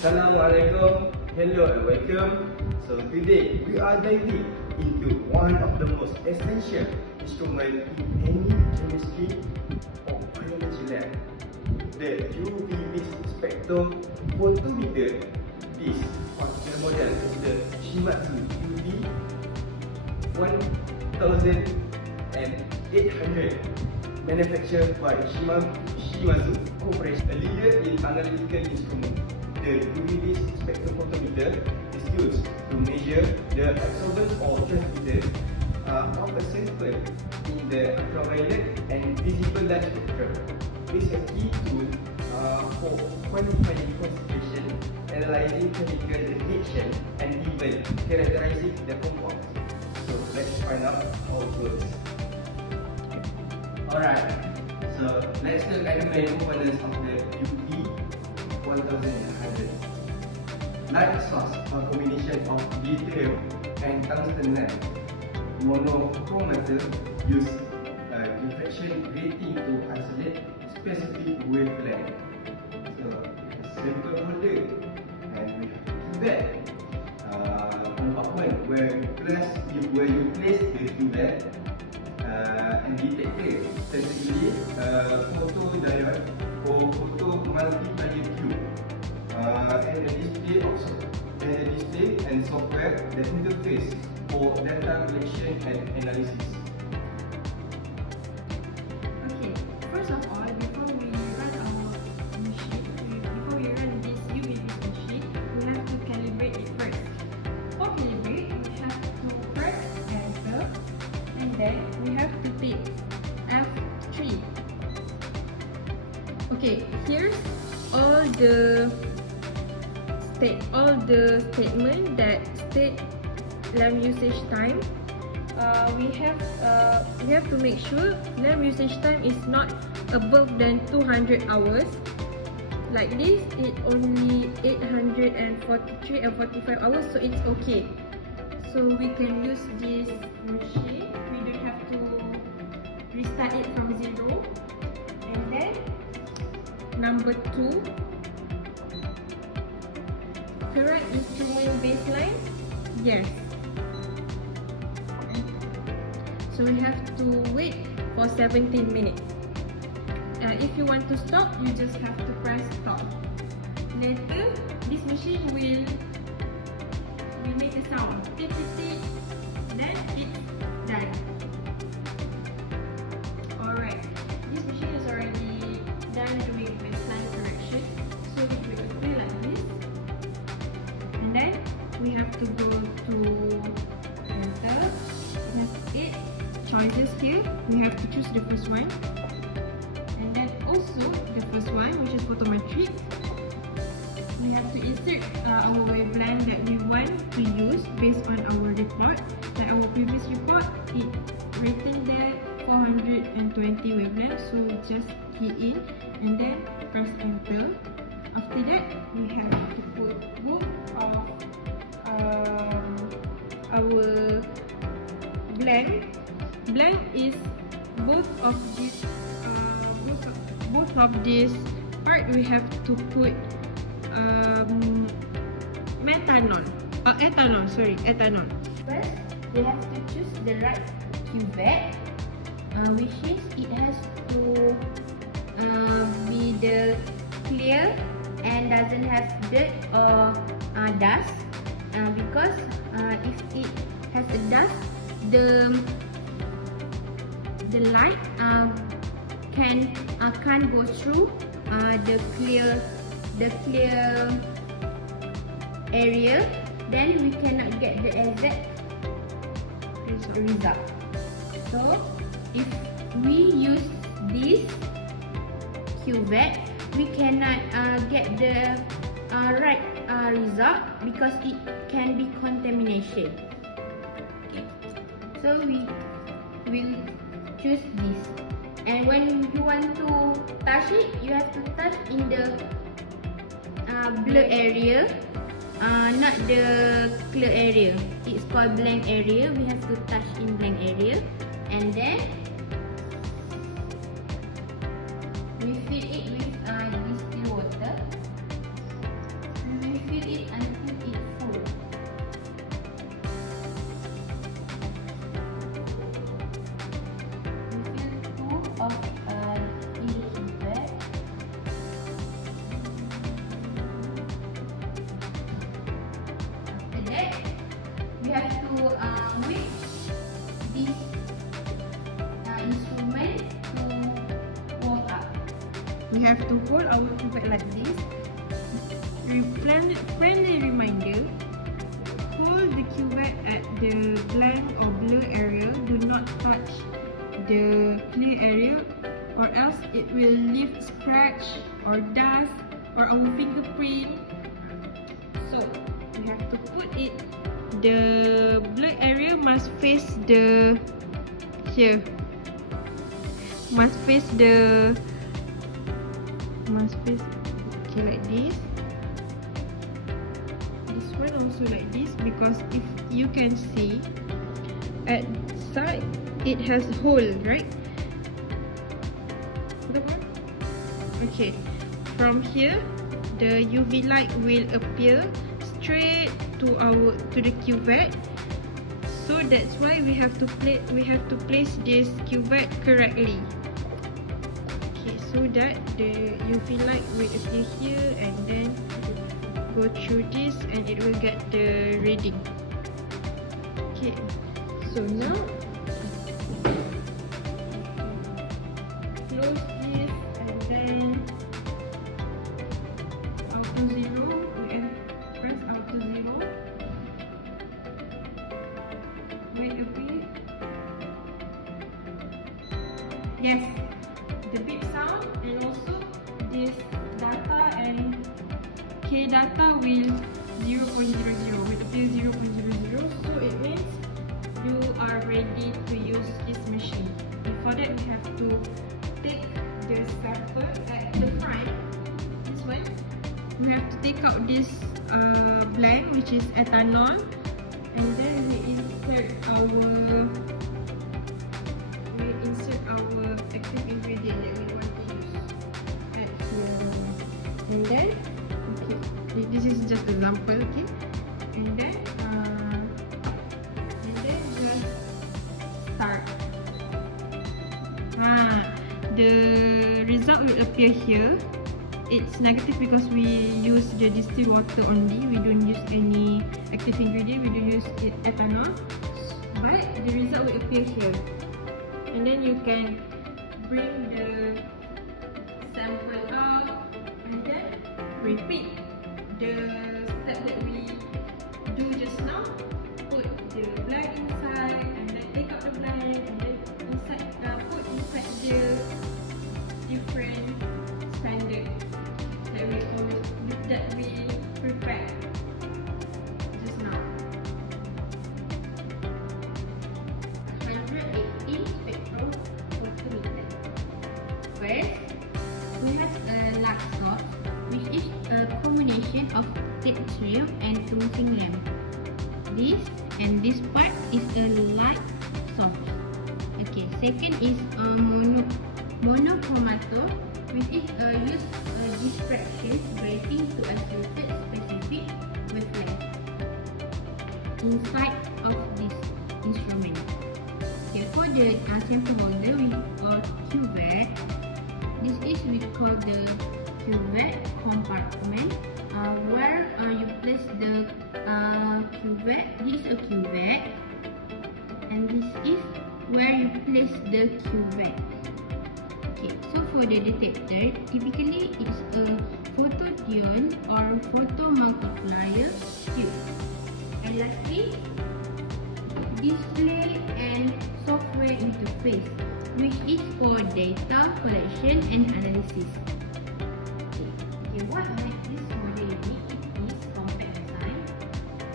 Assalamualaikum, hello and welcome. So today we are diving into one of the most essential instruments in any chemistry or biology lab, the UV vis spectrum photometer. This particular model is the Shimatsu UV 1800, manufactured by Shimatsu Corporation, a leader in analytical instruments. The UV vis spectrophotometer is used to measure the absorbance or transmittance of a sample in the ultraviolet and visible light spectrum. It's a key tool for quantifying concentration, analyzing chemical reaction, and even characterizing the compounds. So let's find out how it works. Alright, so let's look at the main components of the UV 1800. Light source, a combination of deuterium and tungsten lamp. Monochromator use diffraction grating to isolate specific wavelength. So sample holder, and we have cuvette compartment where you place the cuvette and detector, specifically photodiode or photo multiplier tube, and a display and software that interface for data collection and analysis. Okay, first of all, before we run our machine, before we run this UV machine, we have to calibrate it first. For calibrate, we have to press enter, and then we have to click F3. Okay, here's all the statement that state lamp usage time. We have to make sure lamp usage time is not above than 200 hours. Like this, it only 843 and 45 hours, so it's okay. So we can use this machine. We don't have to restart it from zero. And then number 2, correct instrument baseline. Yes. So we have to wait for 17 minutes. If you want to stop, you just have to press stop. Later, this machine will make a sound. Tick, tick, tick. Then it's done. Alright, this machine is already done doing baseline correction. So we will play like this. And then we have to go to enter. We have 8 choices here. We have to choose the first one. And then also the first one, which is photometric. We have to insert our wavelength that we want to use based on our report. Like our previous report, it written there 420 wavelength. So just key in and then press enter. After that, we have to put both of our blank. Blank is both of this part. We have to put ethanol. First, we have to choose the right cuvette, which is it has to be the clear and doesn't have dirt or dust, because if it has a dust, the light can't go through the clear area, then we cannot get the exact result. So if we use this cuvette, we cannot get the right result because it can be contamination. Okay. So we will choose this, and when you want to touch it, you have to touch in the blur area, not the clear area. It's called blank area. We have to touch in blank area, and then we fill it with distilled water. We have to hold our cuvette like this. Friendly reminder, hold the cuvette at the blank or blur area. Do not touch the clear area, or else it will leave scratch or dust or our fingerprint. So we have to put it, the blur area must face the here, must face okay, like this. This one also like this, because if you can see at side it has hole, right? Okay, from here the UV light will appear straight to the cuvette. So that's why we have to place this cuvette correctly. Okay, so that the UV light will appear here and then go through this and it will get the reading. Okay, so now close this and then auto zero. We press auto zero. Wait a bit. Yes, the beep sound and also this data and K data will 0.00, will appear 0.00. So it means you are ready to use this machine. Before that, we have to take the sample at the front. This one, we have to take out this blank, which is ethanol, and then we insert our active ingredient that we want to use at here. And then, okay, this is just an example, okay. And then just start. The result will appear here. It's negative because we use the distilled water only. We don't use any active ingredient. We don't use ethanol. But the result will appear here. And then you can bring the sample out and then repeat the step that we do just now. Put the blank inside and then take out the blank and then put inside the different standard that we prepared just now. 118 spectral photometer. First, we have a lux source, which is a combination of tritium and tungsten lamp. This part is a light source. Okay, second is a monochromator, which is used diffractions breaking to a certain specific wavelength inside of this instrument. Okay, for the sample holder, we got cuvette. This is we call the cuvette compartment, where you place the cuvette. This is a cuvette, and this is where you place the cuvette. Okay, so for the detector, typically it's a photodiode or photomultiplier tube. And lastly, display and software interface, which is for data collection and analysis. Okay, what makes this model unique? It is compact design,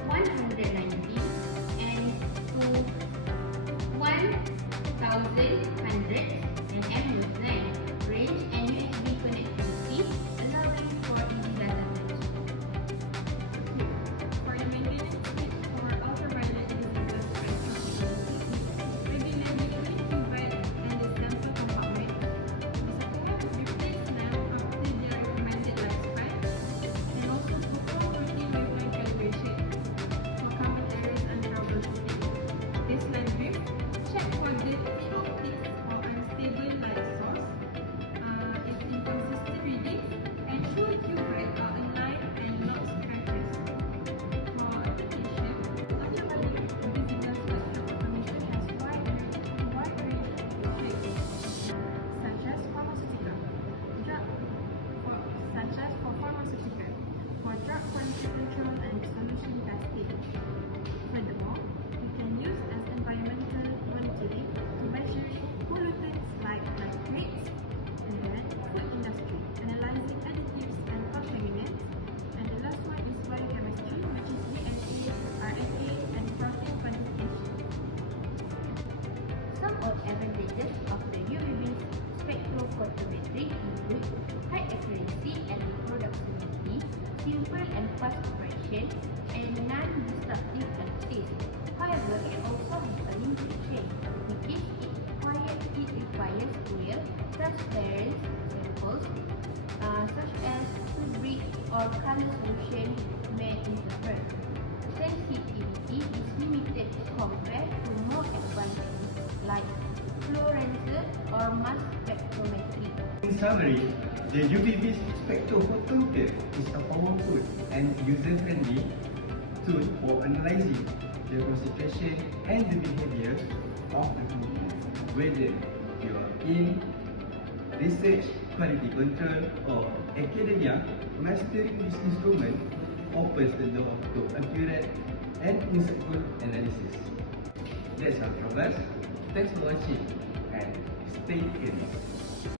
190 and to 1,100 and with line, range and USB connectivity, allowing for easy data transfer. For the maintenance kit for ultraviolet diseases, regularly cuvette and the sample compartment. The software would replace now simple and fast operation, and non-destructive analysis. However, it also has a limitation, which is it requires real, transparent samples, such as fabric or color solution may interfere. Sensitivity is limited compared to more advanced tools like fluorescence or mass spectrometry. In summary, the UV-based spectrophotometer is a powerful and user-friendly tool for analyzing the concentration and the behavior of the fluid. Whether you are in research, quality control, or academia, mastering this instrument opens the door to accurate and insightful analysis. That's all from us. Thanks for watching and stay tuned.